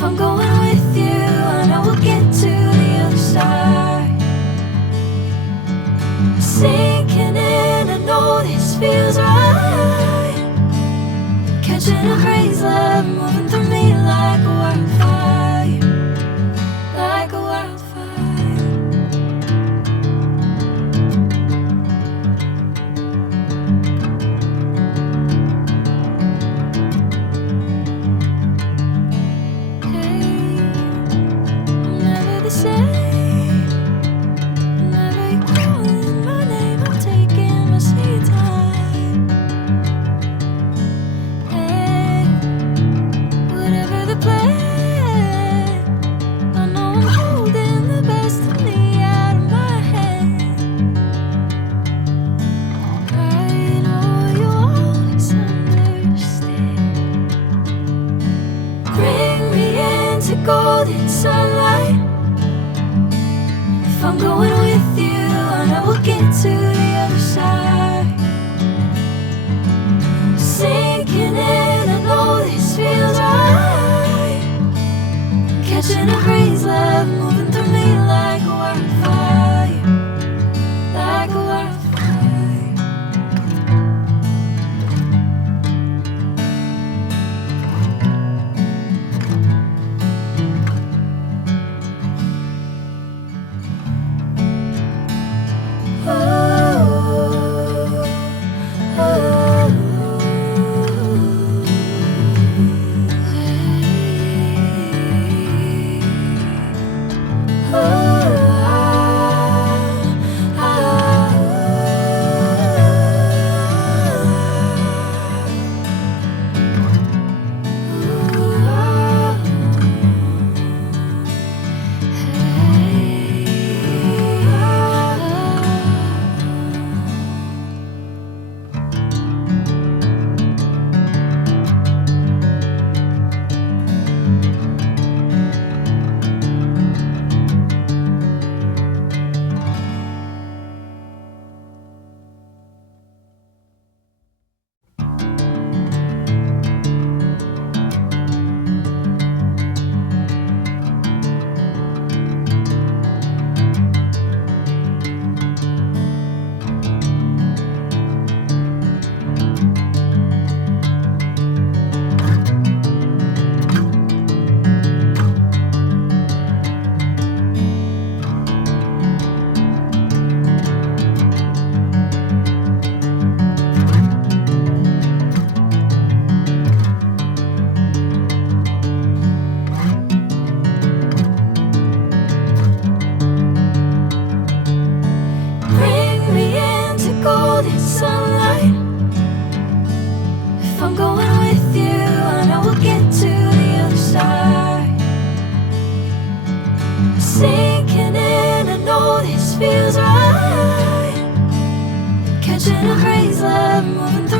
If I'm going with you, I know we'll get to the other side. Sinking in, I know this feels right. Catching a crazy love, moving through me like a wildfire, like a wildfire. Golden sunlight. If I'm going with you, I know we'll get to the other side. Sinking in, I know this feels right. Catching a crazy love, moving through me like a wildfire, like a wildfire. Sunlight. If I'm going with you, I know we'll get to the other side. Sinking in, I know this feels right. Catching a crazy love, moving through